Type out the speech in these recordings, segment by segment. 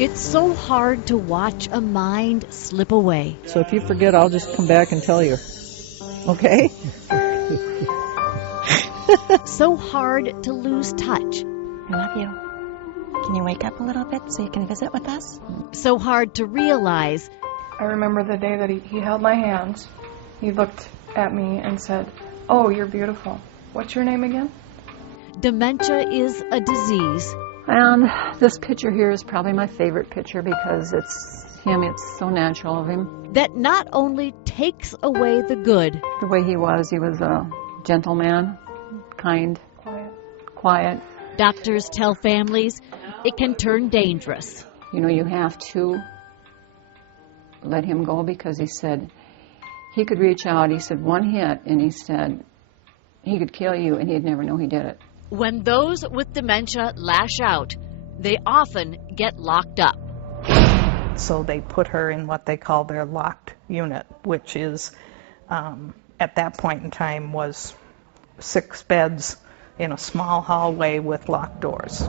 It's so hard to watch a mind slip away. So if you forget, I'll just come back and tell you. Okay? So hard to lose touch. I love you. Can you wake up a little bit so you can visit with us? So hard to realize. I remember the day that he held my hands. He looked at me and said, "Oh, you're beautiful. What's your name again?" Dementia is a disease. And this picture here is probably my favorite picture because it's him. It's so natural of him. That not only takes away the good. The way he was a gentleman, kind, quiet. Doctors tell families it can turn dangerous. You know, you have to let him go because he said he could reach out. He said one hit, and he said he could kill you, and he'd never know he did it. When those with dementia lash out, they often get locked up. So they put her in what they call their locked unit, which is, at that point in time, was 6 beds in a small hallway with locked doors.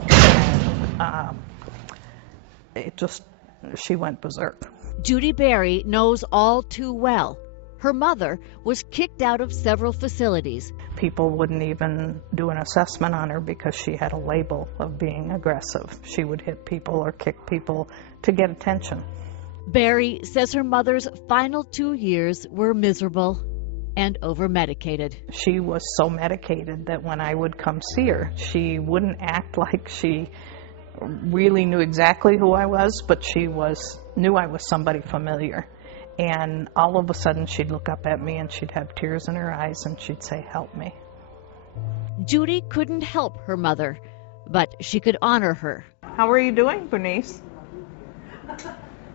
She went berserk. Judy Berry knows all too well. Her mother was kicked out of several facilities. People wouldn't even do an assessment on her because she had a label of being aggressive. She would hit people or kick people to get attention. Berry says her mother's final 2 years were miserable and over-medicated. She was so medicated that when I would come see her, she wouldn't act like she really knew exactly who I was, but she knew I was somebody familiar. And all of a sudden she'd look up at me and she'd have tears in her eyes and she'd say, "Help me." Judy couldn't help her mother, but she could honor her. How are you doing, Bernice?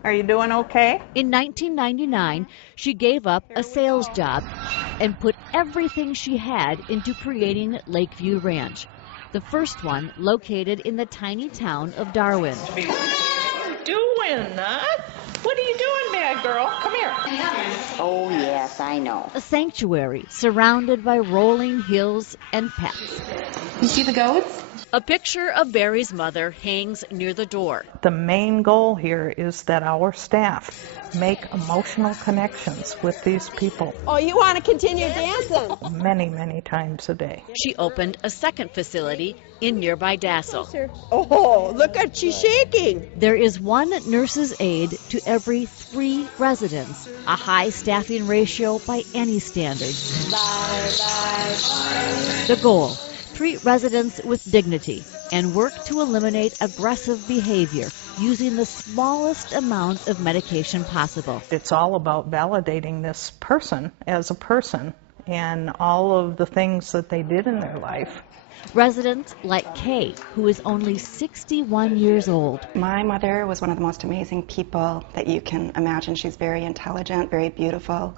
Are you doing okay? In 1999, she gave up a sales job and put everything she had into creating Lakeview Ranch, the first one located in the tiny town of Darwin. What are you doing, huh? What are you doing, bad girl? Come here. Oh, yes, I know. A sanctuary surrounded by rolling hills and pets. You see the goats? A picture of Barry's mother hangs near the door. The main goal here is that our staff make emotional connections with these people. Oh, you want to continue dancing? Many, many times a day. She opened a second facility in nearby Dassel. Oh, look at she's shaking. There is one nurse's aide to every 3 residents, a high staffing ratio by any standard. The goal: treat residents with dignity and work to eliminate aggressive behavior using the smallest amount of medication possible. It's all about validating this person as a person and all of the things that they did in their life. Residents like Kay, who is only 61 years old. My mother was one of the most amazing people that you can imagine. She's very intelligent, very beautiful,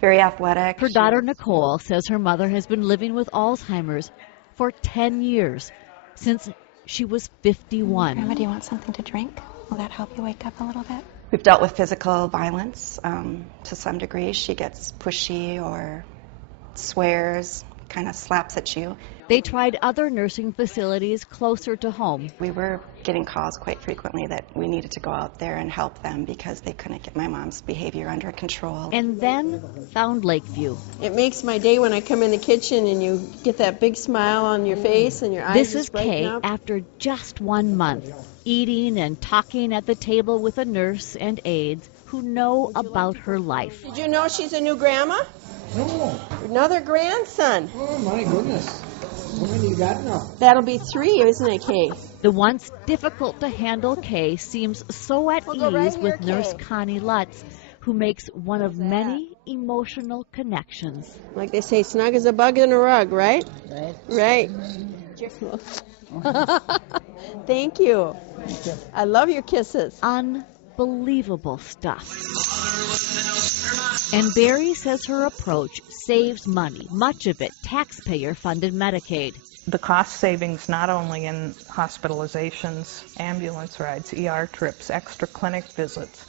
very athletic. Her daughter Nicole says her mother has been living with Alzheimer's for 10 years, since she was 51. Grandma, do you want something to drink? Will that help you wake up a little bit? We've dealt with physical violence to some degree. She gets pushy or swears, kind of slaps at you. They tried other nursing facilities closer to home. We were getting calls quite frequently that we needed to go out there and help them because they couldn't get my mom's behavior under control. And then found Lakeview. It makes my day when I come in the kitchen and you get that big smile on your face and your eyes. This is brighten Kay up. after just 1 month, eating and talking at the table with a nurse and aides who know about her life. Did you know she's a new grandma? No. Another grandson. Oh, my goodness. How many you got now? That'll be 3, isn't it, Kay? The once difficult to handle Kay seems so at We'll go right ease with here, Nurse Kay. Connie Lutz, who makes one of many emotional connections. Like they say, snug as a bug in a rug, right? Right. Thank you. I love your kisses. Unbelievable stuff. And Barry says her approach saves money, much of it taxpayer-funded Medicaid. The cost savings not only in hospitalizations, ambulance rides, ER trips, extra clinic visits,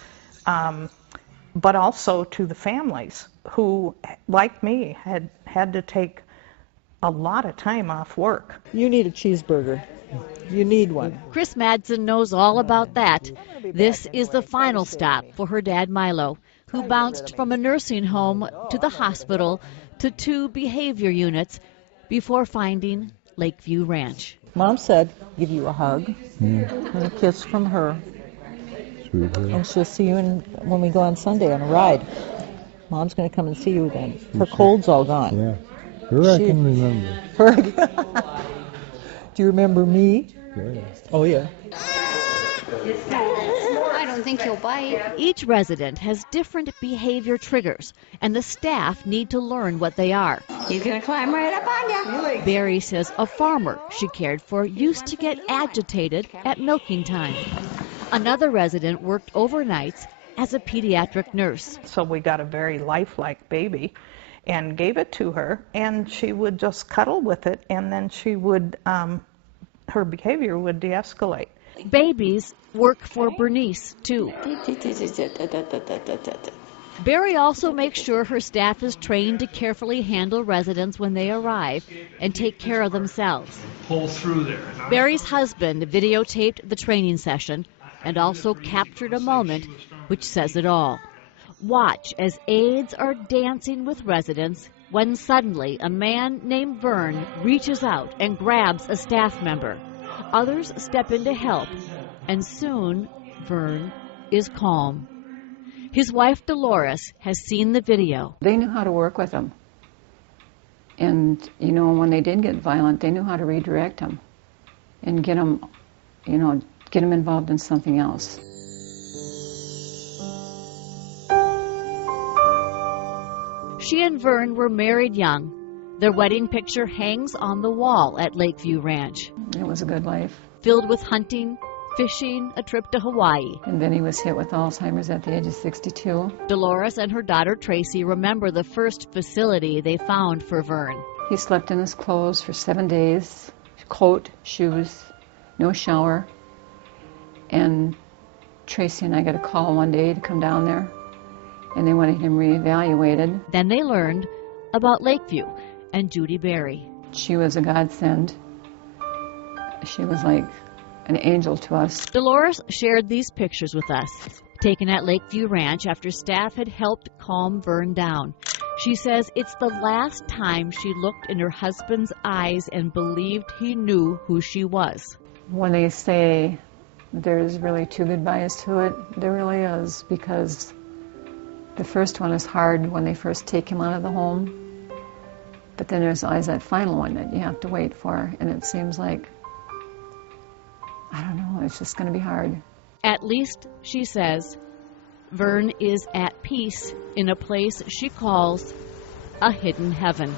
but also to the families who, like me, had to take a lot of time off work. You need a cheeseburger. You need one. Chris Madsen knows all about that. This is the final stop for her dad, Milo, who bounced from a nursing home to the hospital to 2 behavior units before finding Lakeview Ranch. Mom said, give you a hug and a kiss from her. And she'll see you when we go on Sunday on a ride. Mom's going to come and see you then. Her cold's all gone. Yeah. Her I can remember. Do you remember me? Yeah. Oh, yeah. I don't think he'll bite. Each resident has different behavior triggers, and the staff need to learn what they are. He's going to climb right up on you. Barry says a farmer she cared for used to get agitated at milking time. Another resident worked overnights as a pediatric nurse. So we got a very lifelike baby and gave it to her, and she would just cuddle with it, and then she would, her behavior would de-escalate. Babies work for Bernice, too. Barry also makes sure her staff is trained to carefully handle residents when they arrive and take care of themselves. Pull through there. Barry's husband videotaped the training session and also captured a moment which says it all. Watch as aides are dancing with residents when suddenly a man named Vern reaches out and grabs a staff member. Others step in to help, and soon Vern is calm. His wife Dolores has seen the video. They knew how to work with him. And, you know, when they did get violent, they knew how to redirect him and get him, you know, get him involved in something else. She and Vern were married young. Their wedding picture hangs on the wall at Lakeview Ranch. It was a good life. Filled with hunting, fishing, a trip to Hawaii. And then he was hit with Alzheimer's at the age of 62. Dolores and her daughter Tracy remember the first facility they found for Vern. He slept in his clothes for 7 days, coat, shoes, no shower. And Tracy and I got a call one day to come down there, and they wanted him reevaluated. Then they learned about Lakeview and Judy Barry. She was a godsend. She was like an angel to us. Dolores shared these pictures with us, taken at Lakeview Ranch after staff had helped calm Vern down. She says it's the last time she looked in her husband's eyes and believed he knew who she was. When they say there's really 2 goodbyes to it, there really is, because the first one is hard when they first take him out of the home, but then there's always that final one that you have to wait for, and it seems like, I don't know, it's just going to be hard. At least, she says, Vern is at peace in a place she calls a hidden heaven.